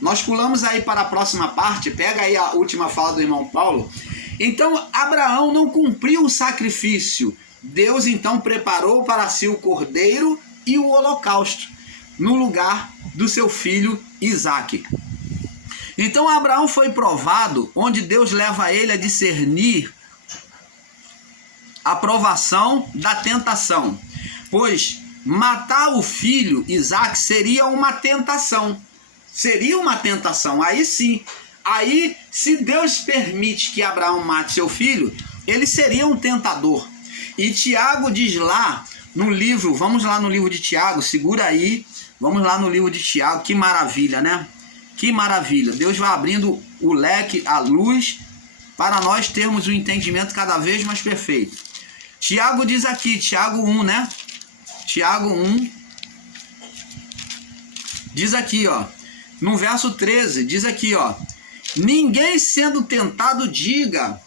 Nós pulamos aí para a próxima parte, pega aí a última fala do irmão Paulo. Então, Abraão não cumpriu o sacrifício. Deus, então, preparou para si o cordeiro e o holocausto, no lugar do seu filho Isaque. Então, Abraão foi provado, onde Deus leva ele a discernir a provação da tentação. Pois matar o filho Isaque seria uma tentação. Seria uma tentação, aí sim. Aí, se Deus permite que Abraão mate seu filho, ele seria um tentador. E Tiago diz lá no livro, vamos lá no livro de Tiago, segura aí, vamos lá no livro de Tiago, que maravilha, né? Que maravilha. Deus vai abrindo o leque, a luz, para nós termos um entendimento cada vez mais perfeito. Tiago diz aqui, Tiago 1, né? Tiago 1, diz aqui, ó, no verso 13, diz aqui, ó, ninguém sendo tentado diga,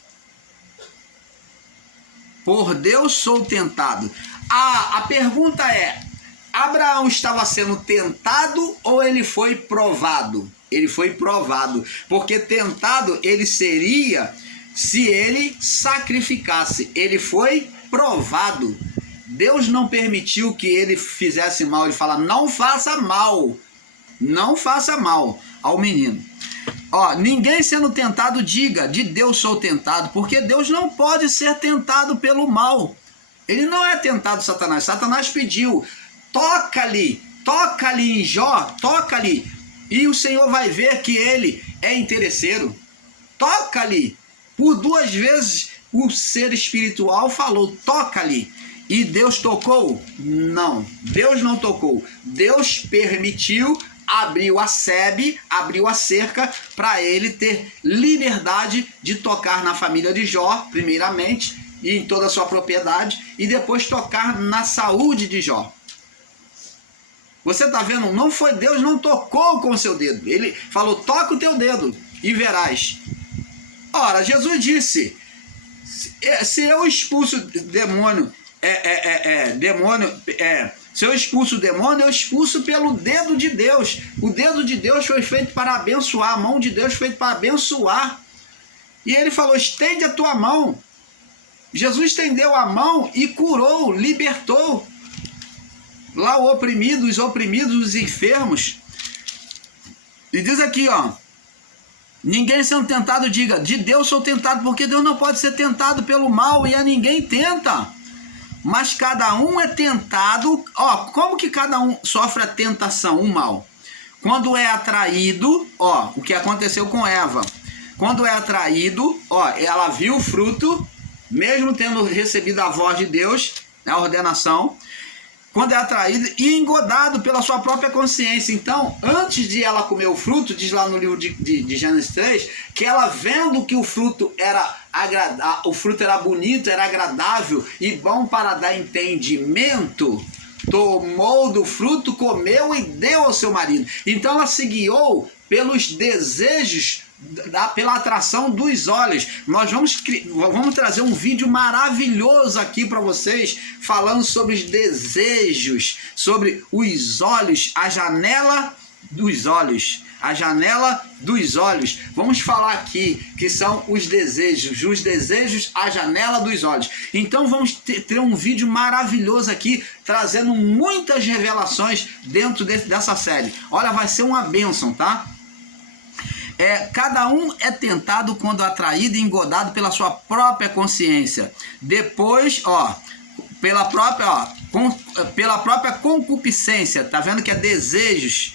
por Deus sou tentado. A pergunta é, Abraão estava sendo tentado ou ele foi provado? Ele foi provado, porque tentado ele seria se ele sacrificasse. Ele foi provado. Deus não permitiu que ele fizesse mal. Ele fala, não faça mal. Não faça mal ao menino. Ó, ninguém sendo tentado diga, de Deus sou tentado, porque Deus não pode ser tentado pelo mal. Ele não é tentado, Satanás. Satanás pediu, toca-lhe em Jó, toca-lhe, e o Senhor vai ver que ele é interesseiro. Toca-lhe. Por 2 vezes o ser espiritual falou, toca-lhe. E Deus tocou? Não, Deus não tocou. Deus permitiu, abriu a sebe, abriu a cerca para ele ter liberdade de tocar na família de Jó, primeiramente, e em toda a sua propriedade, e depois tocar na saúde de Jó. Você está vendo? Não foi Deus, não tocou com o seu dedo. Ele falou, toca o teu dedo e verás. Ora, Jesus disse, se eu expulso demônio, se eu expulso o demônio, eu expulso pelo dedo de Deus. O dedo de Deus foi feito para abençoar, a mão de Deus foi feita para abençoar. E ele falou, estende a tua mão. Jesus estendeu a mão e curou, libertou lá os oprimidos, os enfermos. E diz aqui, ó, ninguém sendo tentado diga, de Deus sou tentado, porque Deus não pode ser tentado pelo mal e a ninguém tenta. Mas cada um é tentado, ó, como que cada um sofre a tentação, o mal? Quando é atraído, ó, o que aconteceu com Eva. Quando é atraído, ó, ela viu o fruto, mesmo tendo recebido a voz de Deus, a ordenação, quando é atraído e engodado pela sua própria consciência. Então, antes de ela comer o fruto, diz lá no livro de Gênesis 3, que ela vendo que o fruto era bonito, era agradável e bom para dar entendimento, tomou do fruto, comeu e deu ao seu marido. Então ela se guiou pelos desejos, pela atração dos olhos. Nós vamos trazer um vídeo maravilhoso aqui para vocês, falando sobre os desejos, sobre os olhos, a janela dos olhos. A janela dos olhos. Vamos falar aqui que são os desejos, a janela dos olhos. Então vamos ter um vídeo maravilhoso aqui, trazendo muitas revelações dentro dessa série. Olha, vai ser uma bênção, tá? Cada um é tentado quando atraído e engodado pela sua própria consciência. Depois, ó, pela própria concupiscência, tá vendo que é desejos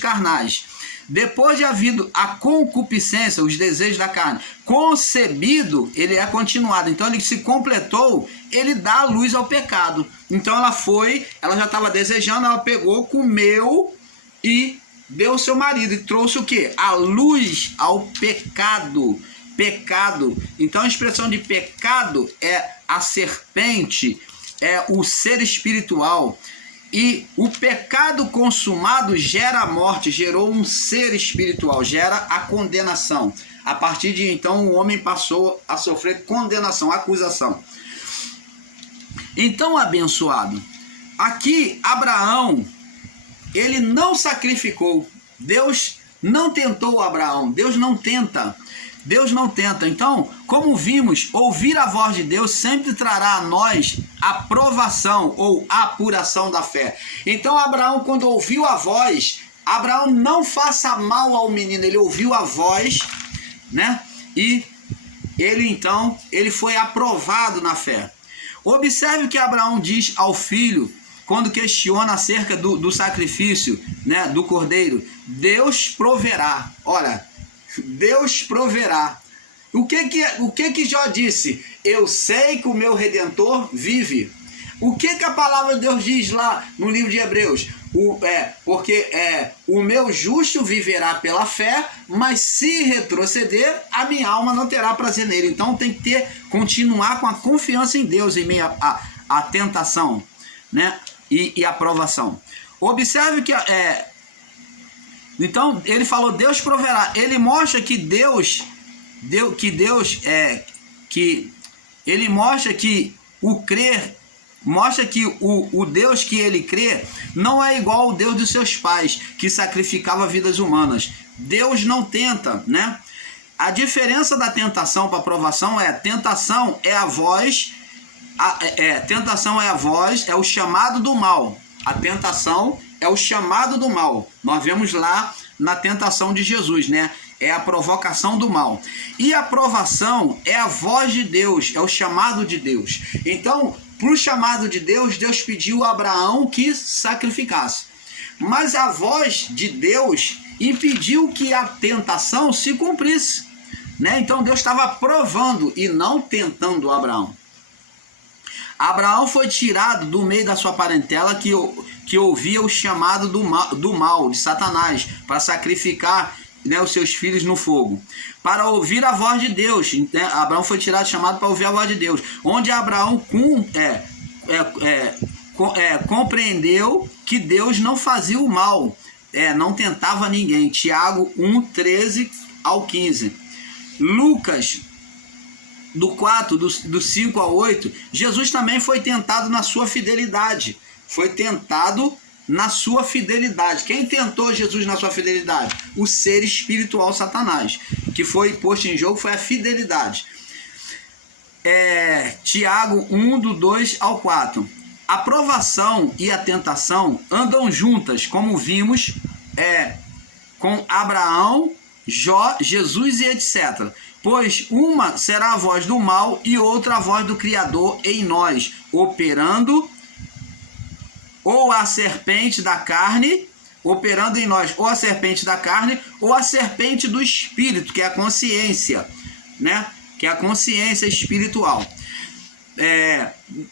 carnais. Depois de havido a concupiscência, os desejos da carne, concebido, ele é continuado. Então ele se completou, ele dá luz ao pecado. Então ela já estava desejando, ela pegou, comeu e deu ao seu marido e trouxe o quê? A luz ao pecado. Pecado. Então a expressão de pecado é a serpente, é o ser espiritual. E o pecado consumado gera a morte, gerou um ser espiritual, gera a condenação. A partir de então o homem passou a sofrer condenação, acusação. Então, abençoado, aqui Abraão, ele não sacrificou. Deus não tentou Abraão. Deus não tenta. Deus não tenta. Então, como vimos, ouvir a voz de Deus sempre trará a nós a provação ou apuração da fé. Então, Abraão, quando ouviu a voz, Abraão não faça mal ao menino, ele ouviu a voz, né? E ele foi aprovado na fé. Observe o que Abraão diz ao filho quando questiona acerca do sacrifício, né, do cordeiro. Deus proverá. Olha, Deus proverá. O que Jó disse? Eu sei que o meu Redentor vive. O que a palavra de Deus diz lá no livro de Hebreus? Porque o meu justo viverá pela fé, mas se retroceder, a minha alma não terá prazer nele. Então tem que continuar com a confiança em Deus em meio à tentação, né? E a provação. Observe que então ele falou, Deus proverá. Ele mostra que ele mostra que o crer, mostra que o Deus que ele crê não é igual ao Deus dos seus pais, que sacrificava vidas humanas. Deus não tenta, né? A diferença da tentação para a provação tentação é a voz, é o chamado do mal. A tentação é o chamado do mal. Nós vemos lá na tentação de Jesus, né? É a provocação do mal. E a provação é a voz de Deus, é o chamado de Deus. Então, para o chamado de Deus, Deus pediu a Abraão que sacrificasse. Mas a voz de Deus impediu que a tentação se cumprisse, né? Então Deus estava provando e não tentando Abraão. Abraão foi tirado do meio da sua parentela que ouvia o chamado do mal, de Satanás, para sacrificar, né, os seus filhos no fogo, para ouvir a voz de Deus, né? Abraão foi tirado, chamado para ouvir a voz de Deus, onde Abraão compreendeu que Deus não fazia o mal, não tentava ninguém. Tiago 1:13 ao 15. Lucas do 4, do 5 ao 8, Jesus também foi tentado na sua fidelidade. Foi tentado na sua fidelidade. Quem tentou Jesus na sua fidelidade? O ser espiritual Satanás. Que foi posto em jogo foi a fidelidade. Tiago 1, do 2 ao 4. A provação e a tentação andam juntas, como vimos com Abraão, Jó, Jesus e etc. Pois uma será a voz do mal e outra a voz do Criador em nós, operando ou a serpente da carne, operando em nós ou a serpente da carne ou a serpente do espírito, que é a consciência, né? Que é a consciência espiritual.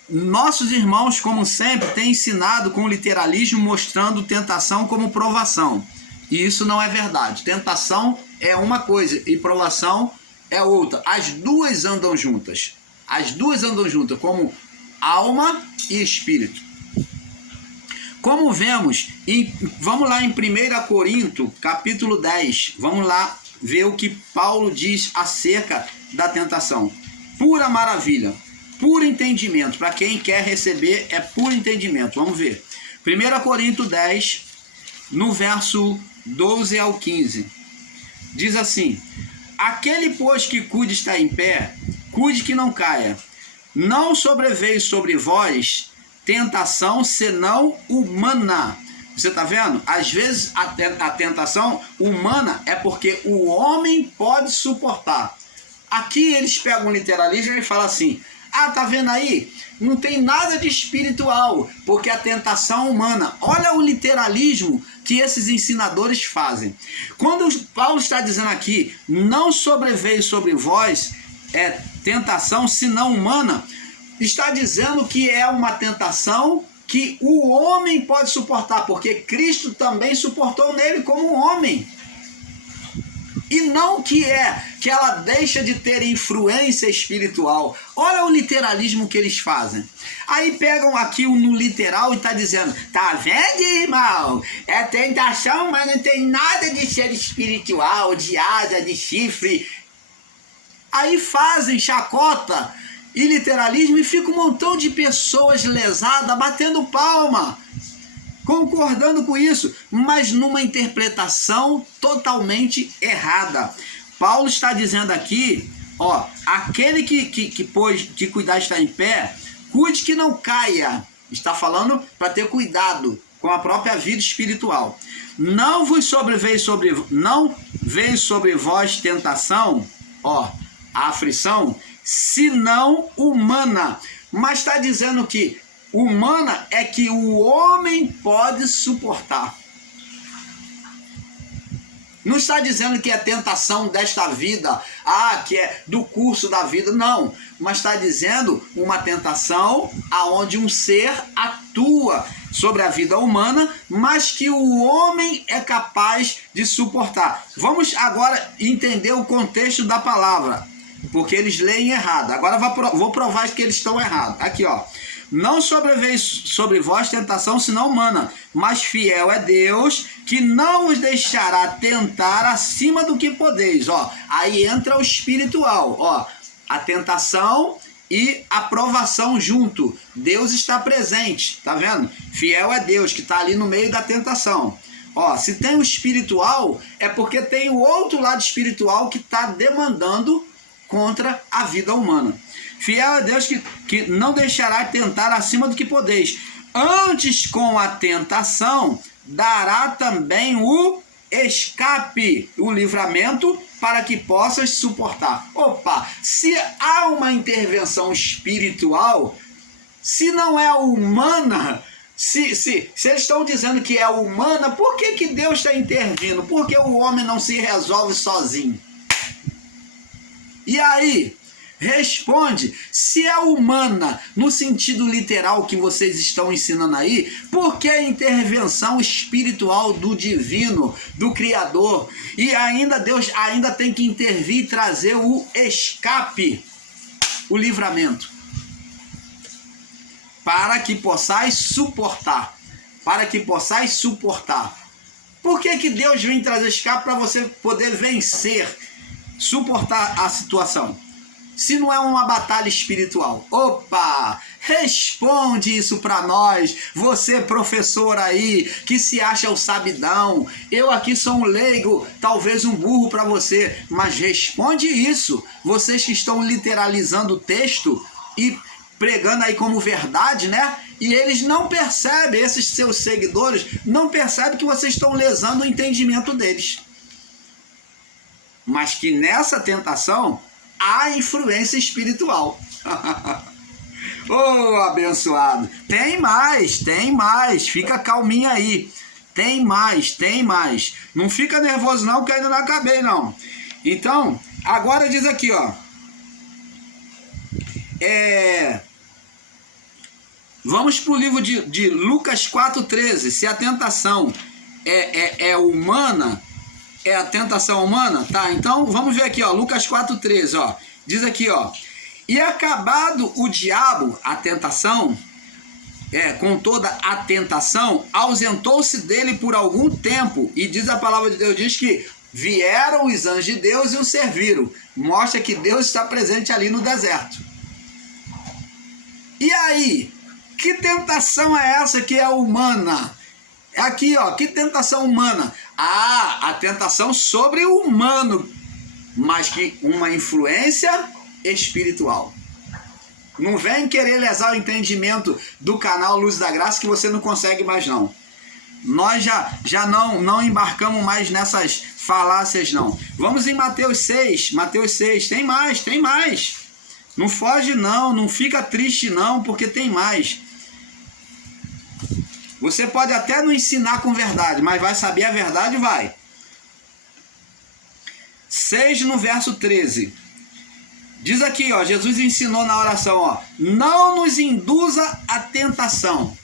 Nossos irmãos, como sempre, têm ensinado com literalismo, mostrando tentação como provação. E isso não é verdade. Tentação é uma coisa e provação é outra. As duas andam juntas. As duas andam juntas, como alma e espírito. Como vemos, vamos lá em 1 Coríntios, capítulo 10. Vamos lá ver o que Paulo diz acerca da tentação. Pura maravilha, puro entendimento. Para quem quer receber, é puro entendimento. Vamos ver. 1 Coríntios 10, no verso 12 ao 15. Diz assim: aquele, pois, que cuide estar em pé, cuide que não caia. Não sobreveio sobre vós tentação senão humana. Você está vendo? Às vezes a tentação humana é porque o homem pode suportar. Aqui eles pegam o literalismo e falam assim: tá vendo aí? Não tem nada de espiritual, porque a tentação humana. Olha o literalismo que esses ensinadores fazem. Quando Paulo está dizendo aqui, não sobreveio sobre vós tentação senão humana, está dizendo que é uma tentação que o homem pode suportar, porque Cristo também suportou nele como um homem. E não que ela deixa de ter influência espiritual. Olha o literalismo que eles fazem. Aí pegam aqui no literal e está dizendo: tá vendo, irmão? É tentação, mas não tem nada de ser espiritual, de asa, de chifre. Aí fazem chacota e literalismo e fica um montão de pessoas lesadas batendo palma. concordando com isso, mas numa interpretação totalmente errada. Paulo está dizendo aqui, ó, aquele que cuidar está em pé, cuide que não caia. Está falando para ter cuidado com a própria vida espiritual. Não veio sobre vós tentação, ó, a aflição, senão humana. Mas está dizendo que humana é que o homem pode suportar. Não está dizendo que é tentação desta vida, que é do curso da vida, não. Mas está dizendo uma tentação aonde um ser atua sobre a vida humana, mas que o homem é capaz de suportar. Vamos agora entender o contexto da palavra, porque eles leem errado. Agora vou provar que eles estão errados. Aqui, ó. Não sobreveio sobre vós tentação senão humana, mas fiel é Deus, que não os deixará tentar acima do que podeis. Ó, aí entra o espiritual, ó, a tentação e a provação junto. Deus está presente, tá vendo? Fiel é Deus, que está ali no meio da tentação. Ó, se tem o espiritual, é porque tem o outro lado espiritual que está demandando contra a vida humana. Fiel é Deus que não deixará tentar acima do que podeis. Antes, com a tentação, dará também o escape, o livramento, para que possas suportar. Opa, se há uma intervenção espiritual, se não é humana, se eles estão dizendo que é humana, por que Deus está intervindo? Por que o homem não se resolve sozinho? E aí? Responde, se é humana no sentido literal que vocês estão ensinando aí, por que a intervenção espiritual do divino, do Criador? E ainda Deus ainda tem que intervir e trazer o escape, o livramento, para que possais suportar, para que possais suportar. Por que Deus vem trazer escape para você poder vencer, suportar a situação? Se não é uma batalha espiritual. Opa! Responde isso para nós. Você, professor aí, que se acha o sabidão. Eu aqui sou um leigo, talvez um burro para você. Mas responde isso. Vocês que estão literalizando o texto e pregando aí como verdade, né? E eles não percebem, esses seus seguidores, não percebem que vocês estão lesando o entendimento deles. Mas que nessa tentação há influência espiritual. Oh, abençoado. Tem mais. Fica calminho aí. Tem mais. Não fica nervoso não, que ainda não acabei não. Então, agora diz aqui, ó. Vamos para o livro de Lucas 4,13. Se a tentação é humana, é a tentação humana? Tá, então vamos ver aqui, ó, Lucas 4,13, ó. Diz aqui, ó. E acabado o diabo, a tentação, com toda a tentação, ausentou-se dele por algum tempo. E diz a palavra de Deus, diz que vieram os anjos de Deus e o serviram. Mostra que Deus está presente ali no deserto. E aí, que tentação é essa que é humana? Aqui, ó, que tentação humana? A tentação sobre o humano, mas que uma influência espiritual. Não vem querer lesar o entendimento do canal Luz da Graça, que você não consegue mais não. Nós já não embarcamos mais nessas falácias não. Vamos em Mateus 6, tem mais. Não foge não fica triste não, porque tem mais. Você pode até não ensinar com verdade, mas vai saber a verdade, vai. 6 no verso 13. Diz aqui, ó, Jesus ensinou na oração, ó, não nos induza a tentação.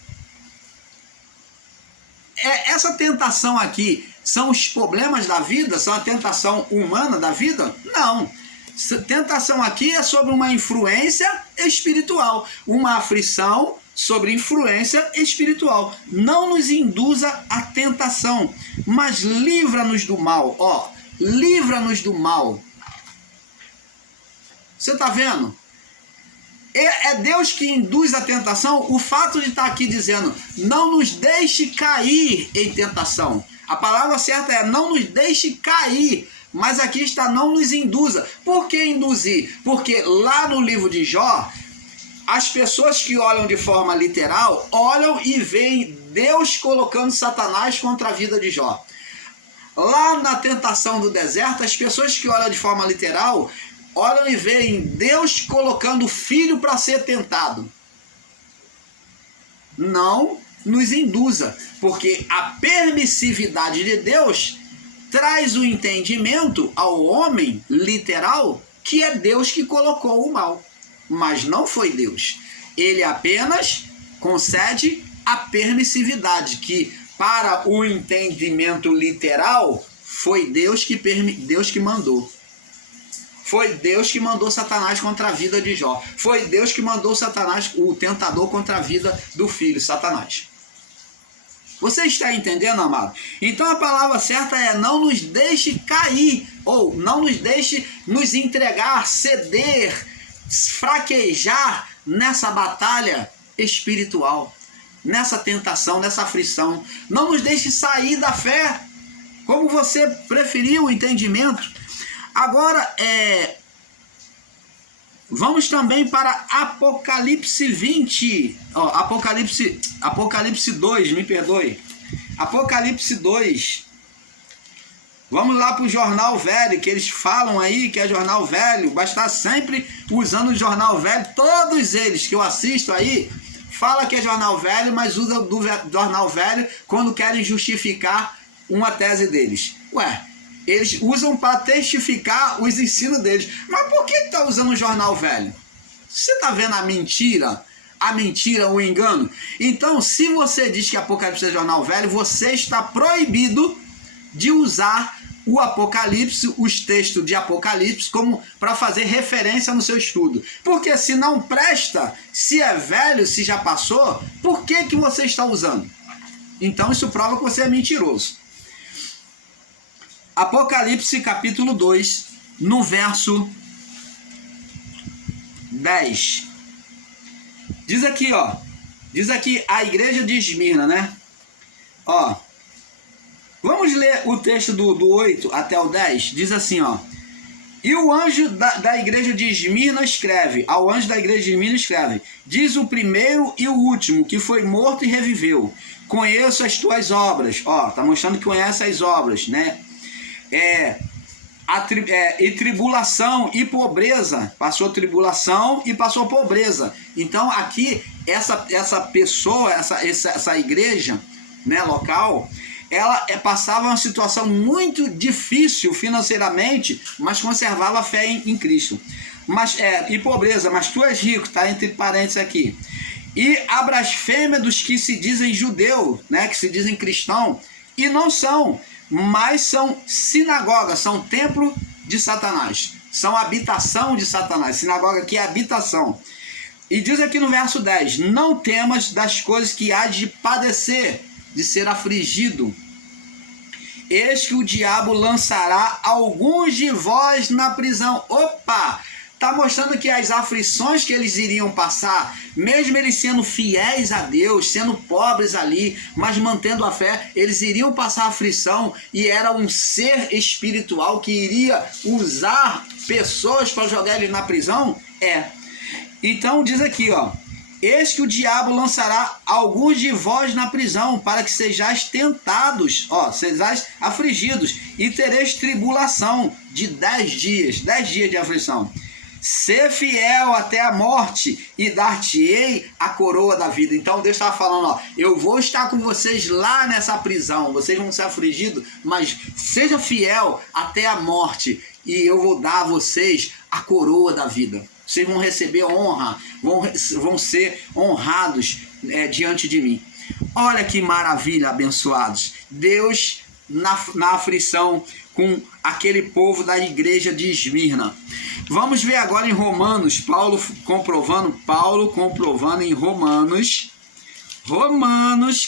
Essa tentação aqui são os problemas da vida? São a tentação humana da vida? Não. Tentação aqui é sobre uma influência espiritual, uma aflição sobre influência espiritual. Não nos induza a tentação, mas livra-nos do mal. Ó, livra-nos do mal. Você está vendo? É Deus que induz a tentação. O fato de estar aqui dizendo, não nos deixe cair em tentação. A palavra certa é, não nos deixe cair. Mas aqui está, não nos induza. Por que induzir? Porque lá no livro de Jó, as pessoas que olham de forma literal, olham e veem Deus colocando Satanás contra a vida de Jó. Lá na tentação do deserto, as pessoas que olham de forma literal, olham e veem Deus colocando o filho para ser tentado. Não nos induza, porque a permissividade de Deus traz o entendimento ao homem literal que é Deus que colocou o mal. Mas não foi Deus. Ele apenas concede a permissividade, que para o entendimento literal foi Deus que mandou. Foi Deus que mandou Satanás contra a vida de Jó. Foi Deus que mandou Satanás, o tentador, contra a vida do filho, Satanás. Você está entendendo, amado? Então a palavra certa é, não nos deixe cair, ou não nos deixe nos entregar, ceder, fraquejar nessa batalha espiritual, nessa tentação, nessa aflição. Não nos deixe sair da fé, como você preferiu o entendimento. Agora, vamos também para Apocalipse 20, Apocalipse 2, me perdoe. Apocalipse 2. Vamos lá para o jornal velho, que eles falam aí que é jornal velho, vai estar sempre usando o jornal velho. Todos eles que eu assisto aí, fala que é jornal velho, mas usa do jornal velho quando querem justificar uma tese deles. Ué, eles usam para testificar os ensinos deles. Mas por que está usando o jornal velho? Você está vendo a mentira? A mentira, o engano? Então, se você diz que Apocalipse é jornal velho, você está proibido de usar o Apocalipse, os textos de Apocalipse, como para fazer referência no seu estudo. Porque se não presta, se é velho, se já passou, por que você está usando? Então isso prova que você é mentiroso. Apocalipse capítulo 2, no verso 10. Diz aqui, ó. Diz aqui a igreja de Esmirna, né? Ó. Vamos ler o texto do 8 até o 10. Diz assim, ó. E o anjo da igreja de Esmirna escreve. Ao anjo da igreja de Esmirna escreve. Diz o primeiro e o último, que foi morto e reviveu. Conheço as tuas obras. Ó, tá mostrando que conhece as obras, né? E tribulação e pobreza. Passou tribulação e passou pobreza. Então aqui, essa pessoa, essa igreja, né, local, ela passava uma situação muito difícil financeiramente, mas conservava a fé em Cristo. E pobreza, mas tu és rico, tá entre parênteses aqui. E a blasfêmia dos que se dizem judeu, né, que se dizem cristão, e não são, mas são sinagoga, são templo de Satanás, são habitação de Satanás. Sinagoga aqui é habitação. E diz aqui no verso 10, não temas das coisas que há de padecer, de ser afligido. Eis que o diabo lançará alguns de vós na prisão. Opa! Está mostrando que as aflições que eles iriam passar, mesmo eles sendo fiéis a Deus, sendo pobres ali, mas mantendo a fé, eles iriam passar aflição, e era um ser espiritual que iria usar pessoas para jogar eles na prisão? Então diz aqui, ó. Eis que o diabo lançará alguns de vós na prisão, para que sejais tentados, sejais afligidos, e tereis tribulação de 10 dias, 10 dias de aflição. Ser fiel até a morte, e dar-te-ei a coroa da vida. Então Deus estava falando, eu vou estar com vocês lá nessa prisão, vocês vão ser afligidos, mas seja fiel até a morte, e eu vou dar a vocês a coroa da vida. Vocês vão receber honra, vão ser honrados diante de mim. Olha que maravilha, abençoados. Deus na aflição com aquele povo da igreja de Esmirna. Vamos ver agora em Romanos, Paulo comprovando em Romanos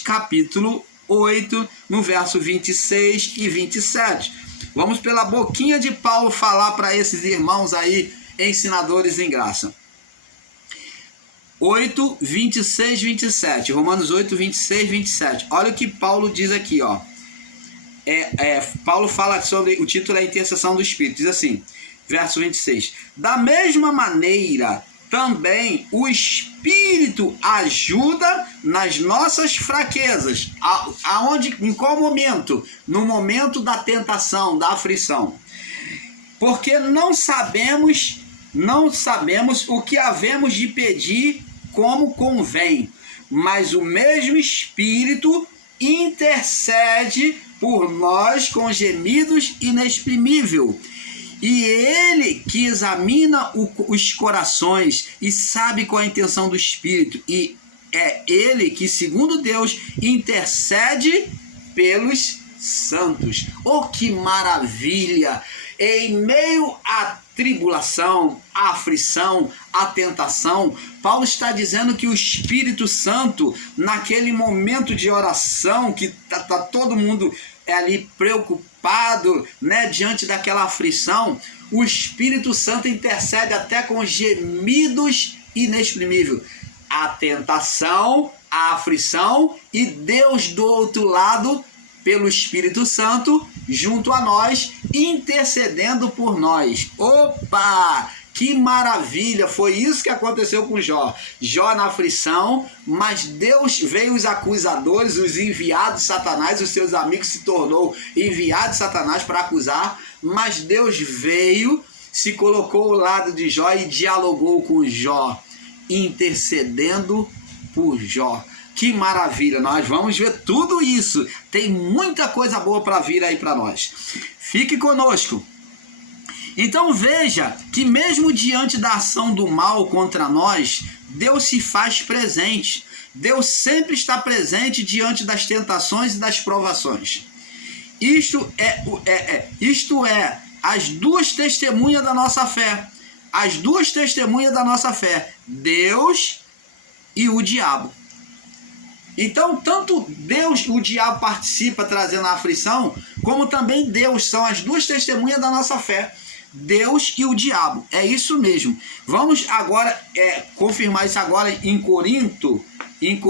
capítulo 8, no verso 26 e 27. Vamos pela boquinha de Paulo falar para esses irmãos aí, ensinadores em graça. 8, 26, 27. Romanos 8, 26, 27. Olha o que Paulo diz aqui, ó. Paulo fala sobre, o título é a intercessão do Espírito. Diz assim, verso 26. Da mesma maneira, também o Espírito ajuda nas nossas fraquezas. Aonde, em qual momento? No momento da tentação, da aflição. Porque não sabemos o que havemos de pedir como convém, mas o mesmo Espírito intercede por nós com gemidos inexprimíveis. E ele que examina os corações e sabe qual é a intenção do Espírito, e é ele que, segundo Deus, intercede pelos santos. Oh, que maravilha! Em meio à tribulação, à aflição, à tentação, Paulo está dizendo que o Espírito Santo, naquele momento de oração, que tá todo mundo ali preocupado, né, diante daquela aflição, o Espírito Santo intercede até com gemidos inexprimíveis. A tentação, a aflição, e Deus do outro lado, pelo Espírito Santo, junto a nós, intercedendo por nós. Opa! Que maravilha! Foi isso que aconteceu com Jó. Jó na aflição, mas Deus veio os acusadores, os enviados de Satanás, os seus amigos se tornou enviado de Satanás para acusar, mas Deus veio, se colocou ao lado de Jó e dialogou com Jó, intercedendo por Jó. Que maravilha, nós vamos ver tudo isso. Tem muita coisa boa para vir aí para nós. Fique conosco. Então veja que mesmo diante da ação do mal contra nós, Deus se faz presente. Deus sempre está presente diante das tentações e das provações. Isto é as duas testemunhas da nossa fé. As duas testemunhas da nossa fé. Deus e o diabo. Então, tanto Deus, o diabo participa trazendo a aflição, como também Deus, são as duas testemunhas da nossa fé. Deus e o diabo, é isso mesmo. Vamos agora confirmar isso agora em Corinto, 1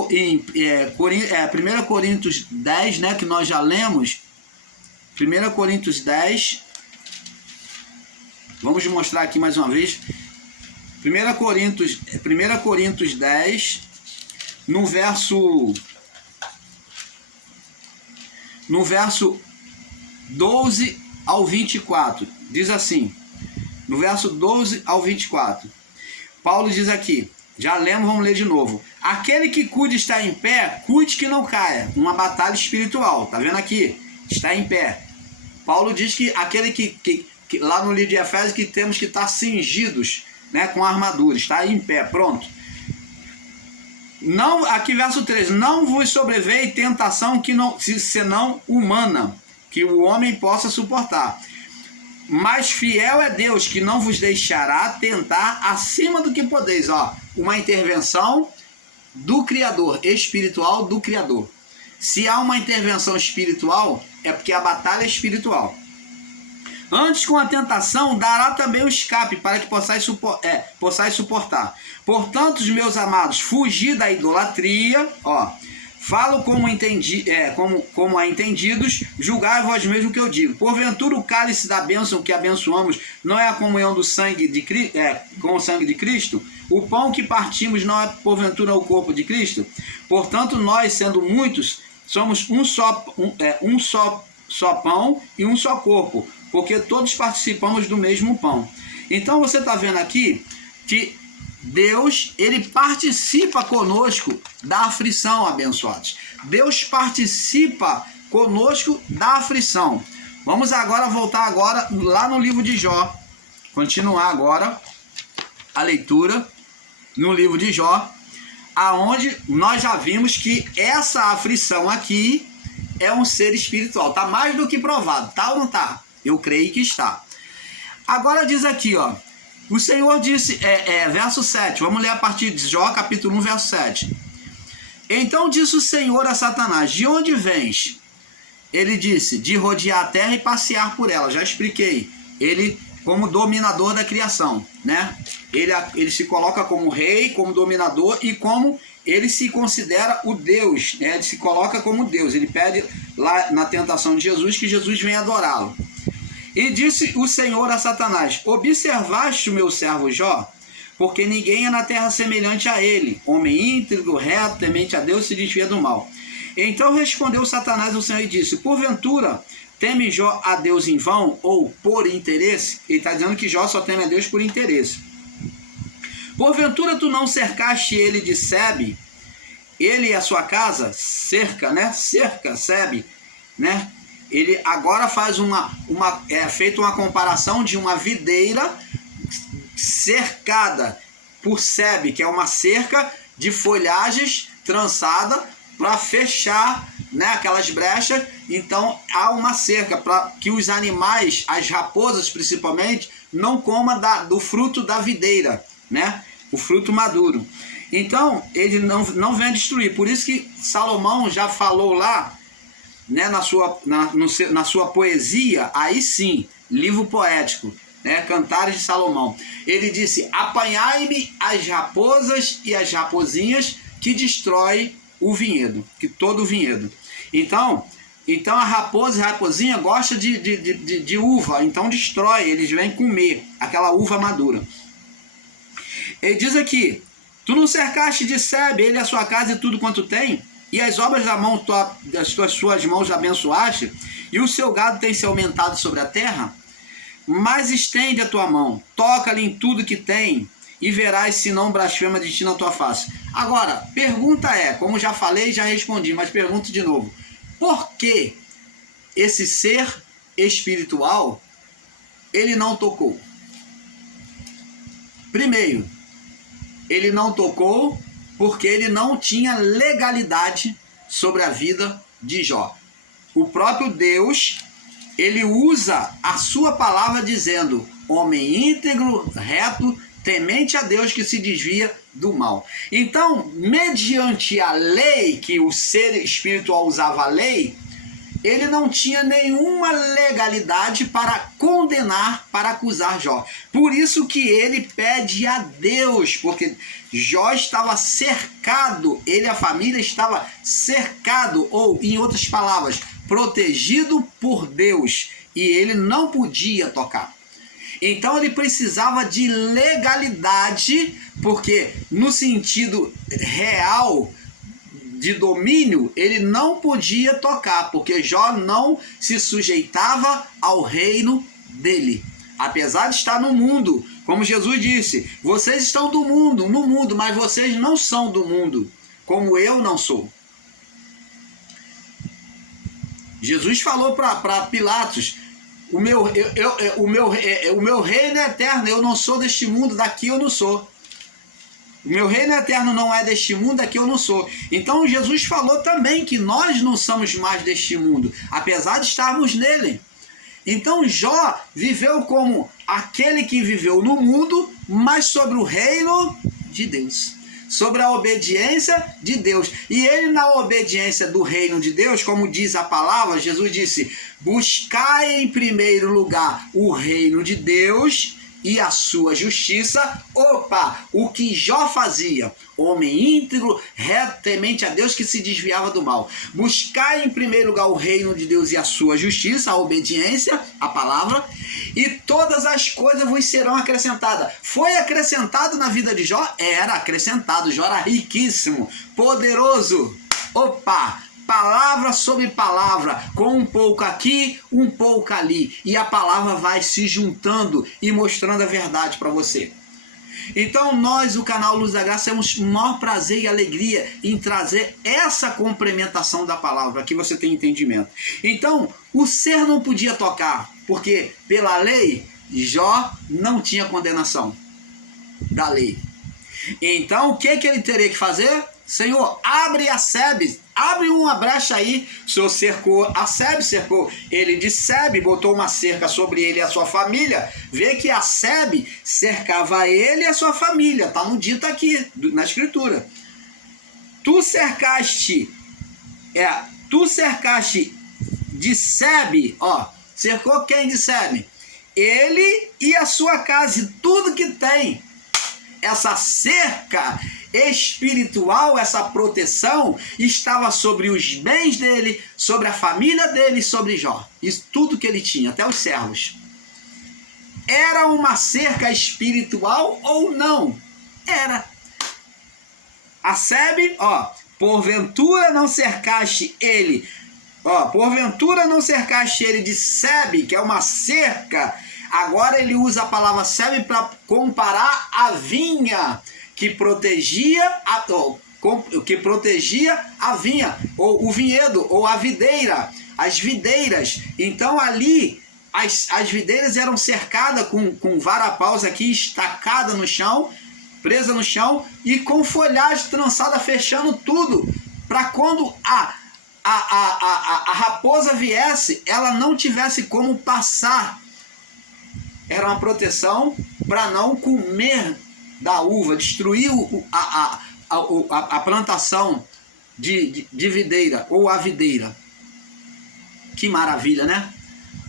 Coríntios 10, né, que nós já lemos. 1 Coríntios 10, vamos mostrar aqui mais uma vez. 1 Coríntios 10, no verso 12 ao 24, diz assim, no verso 12 ao 24, Paulo diz aqui, já lemos, vamos ler de novo. Aquele que cuide estar em pé, cuide que não caia. Uma batalha espiritual, tá vendo aqui? Está em pé. Paulo diz que aquele que lá no livro de Efésios, que temos que estar cingidos, né, com armadura, está em pé, pronto. Não, aqui verso 13, não vos sobreveio tentação que não, senão humana, que o homem possa suportar. Mas fiel é Deus, que não vos deixará tentar acima do que podeis. Ó, uma intervenção do Criador, espiritual do Criador. Se há uma intervenção espiritual, é porque a batalha é espiritual. Antes, com a tentação, dará também o escape, para que possais suportar. Portanto, meus amados, fugi da idolatria, ó. Falo como a entendidos, julgai vós mesmo o que eu digo. Porventura o cálice da bênção que abençoamos não é a comunhão do sangue com o sangue de Cristo? O pão que partimos não é porventura o corpo de Cristo? Portanto, nós, sendo muitos, somos um só pão e um só corpo, porque todos participamos do mesmo pão. Então você está vendo aqui que Deus, ele participa conosco da aflição, abençoados. Deus participa conosco da aflição. Vamos agora voltar agora lá no livro de Jó. Continuar agora a leitura no livro de Jó, aonde nós já vimos que essa aflição aqui é um ser espiritual. Está mais do que provado, tá ou não está? Eu creio que está. Agora diz aqui, ó. O Senhor disse, verso 7, vamos ler a partir de Jó, capítulo 1, verso 7. Então disse o Senhor a Satanás, de onde vens? Ele disse, de rodear a terra e passear por ela. Já expliquei. Ele como dominador da criação, né? Ele se coloca como rei, como dominador e como ele se considera o Deus, né? Ele se coloca como Deus. Ele pede lá na tentação de Jesus que Jesus venha adorá-lo. E disse o Senhor a Satanás: observaste o meu servo Jó? Porque ninguém é na terra semelhante a ele, homem íntegro, reto, temente a Deus, se desvia do mal. Então respondeu Satanás ao Senhor e disse: porventura teme Jó a Deus em vão ou por interesse? Ele está dizendo que Jó só teme a Deus por interesse. Porventura tu não cercaste ele de sebe, ele e a sua casa? Cerca, né? Cerca, sebe, né? Ele agora faz feita uma comparação de uma videira cercada por sebe, que é uma cerca de folhagens trançada para fechar, né, aquelas brechas. Então há uma cerca para que os animais, as raposas principalmente, não comam do fruto da videira, né, o fruto maduro. Então ele não vem destruir. Por isso que Salomão já falou lá, né, na sua poesia, aí sim, livro poético, né, Cantares de Salomão, ele disse: apanhai-me as raposas e as rapozinhas que destrói o vinhedo, que todo o vinhedo. Então a raposa e a raposinha gosta de uva, então destrói, eles vêm comer aquela uva madura. Ele diz aqui: tu não cercaste de sebe ele a sua casa e tudo quanto tem, e as obras das suas mãos abençoaste, e o seu gado tem se aumentado sobre a terra? Mas estende a tua mão, toca-lhe em tudo que tem, e verás se não blasfema de ti na tua face. Agora, pergunta é, como já falei, já respondi, mas pergunto de novo: por que esse ser espiritual, ele não tocou? Primeiro, ele não tocou porque ele não tinha legalidade sobre a vida de Jó. O próprio Deus, ele usa a sua palavra dizendo: homem íntegro, reto, temente a Deus, que se desvia do mal. Então, mediante a lei, que o ser espiritual usava a lei, ele não tinha nenhuma legalidade para condenar, para acusar Jó. Por isso que ele pede a Deus, porque Jó estava cercado, ele e a família estava cercado, ou, em outras palavras, protegido por Deus, e ele não podia tocar. Então ele precisava de legalidade, porque no sentido real de domínio, ele não podia tocar, porque Jó não se sujeitava ao reino dele. Apesar de estar no mundo, como Jesus disse: vocês estão no mundo, mas vocês não são do mundo, como eu não sou. Jesus falou para Pilatos: o meu reino é eterno, eu não sou deste mundo, daqui eu não sou. O meu reino eterno não é deste mundo, daqui eu não sou. Então Jesus falou também que nós não somos mais deste mundo, apesar de estarmos nele. Então Jó viveu como aquele que viveu no mundo, mas sobre o reino de Deus, sobre a obediência de Deus. E ele, na obediência do reino de Deus, como diz a palavra, Jesus disse: buscai em primeiro lugar o reino de Deus e a sua justiça. Opa, o que Jó fazia, homem íntegro, reto, temente a Deus, que se desviava do mal. Buscai em primeiro lugar o reino de Deus e a sua justiça, a obediência, a palavra, e todas as coisas vos serão acrescentadas. Foi acrescentado na vida de Jó? Era acrescentado. Jó era riquíssimo, poderoso. Opa! Palavra sobre palavra, com um pouco aqui, um pouco ali, e a palavra vai se juntando e mostrando a verdade para você. Então nós, o canal Luz da Graça, temos o maior prazer e alegria em trazer essa complementação da palavra, para que você tenha entendimento. Então, o ser não podia tocar, porque pela lei, Jó não tinha condenação da lei. Então, o que ele teria que fazer? Senhor, abre a sebe, abre uma brecha aí. O Senhor cercou a sebe, cercou ele de sebe, botou uma cerca sobre ele e a sua família. Vê que a sebe cercava ele e a sua família. Está no dito aqui, na escritura. Tu cercaste de sebe, ó, cercou quem de sebe? ele e a sua casa e tudo que tem. Essa cerca espiritual, essa proteção estava sobre os bens dele, sobre a família dele e sobre Jó. Isso tudo que ele tinha, até os servos. Era uma cerca espiritual ou não? Era. A Sebe, porventura não cercaste ele, porventura não cercaste ele de Sebe, que é uma cerca. Agora ele usa a palavra Sebe para comparar a vinha que protegia a vinha, ou o vinhedo, ou a videira, as videiras. Então ali as videiras eram cercadas com varapaus aqui, estacada no chão, presa no chão, e com folhagem trançada, fechando tudo, para quando a raposa viesse, ela não tivesse como passar. Era uma proteção para não comer da uva, destruir a plantação de videira, ou a videira. Que maravilha, né?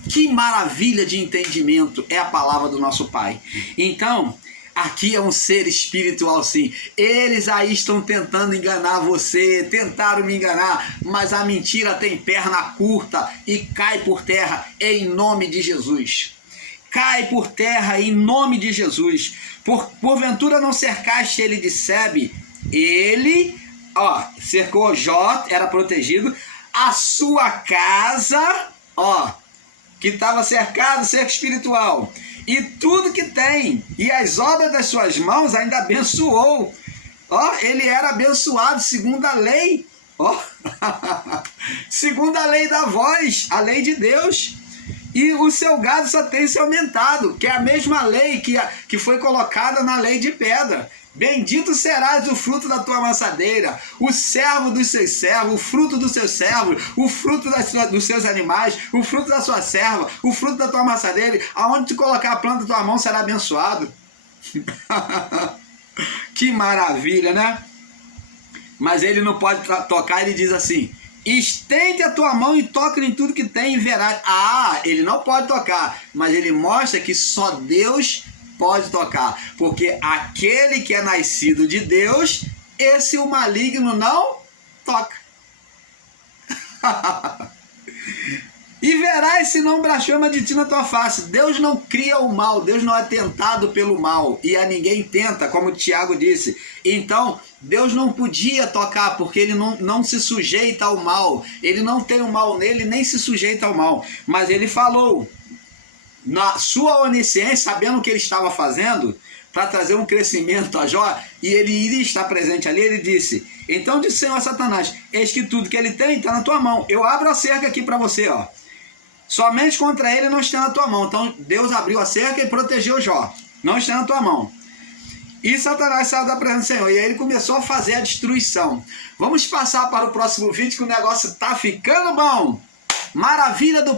Que maravilha de entendimento é a palavra do nosso Pai. Então, aqui é um ser espiritual, sim. Eles aí estão tentando enganar você, tentaram me enganar, mas a mentira tem perna curta e cai por terra em nome de Jesus. Cai por terra em nome de Jesus. Porventura não cercaste ele de Sebe? Ele, cercou Jó, era protegido, a sua casa, que estava cercado, cerco espiritual, e tudo que tem, e as obras das suas mãos ainda abençoou. Ele era abençoado segundo a lei, segundo a lei da voz, a lei de Deus. E o seu gado só tem se aumentado, que é a mesma lei que foi colocada na lei de pedra. Bendito serás o fruto da tua amassadeira, o servo dos seus servos, o fruto dos seus servos, o fruto dos seus animais, o fruto da sua serva, o fruto da tua amassadeira. Aonde tu colocar a planta da tua mão será abençoado. Que maravilha, né? Mas ele não pode tocar, ele diz assim: estende a tua mão e toca em tudo que tem e verás. Ele não pode tocar, mas ele mostra que só Deus pode tocar, porque aquele que é nascido de Deus, esse o maligno não toca. E verás se não blasfema de ti na tua face. Deus não cria o mal, Deus não é tentado pelo mal, e a ninguém tenta, como o Tiago disse. Então, Deus não podia tocar, porque ele não se sujeita ao mal, ele não tem o mal nele, nem se sujeita ao mal. Mas ele falou, na sua onisciência, sabendo o que ele estava fazendo, para trazer um crescimento a Jó, e ele iria estar presente ali, ele disse: então disse o Senhor a Satanás, eis que tudo que ele tem está na tua mão, eu abro a cerca aqui para você, somente contra ele não está na tua mão. Então Deus abriu a cerca e protegeu Jó, não está na tua mão. E Satanás saiu da presença do Senhor, e aí ele começou a fazer a destruição. Vamos passar para o próximo vídeo, que o negócio está ficando bom. Maravilha do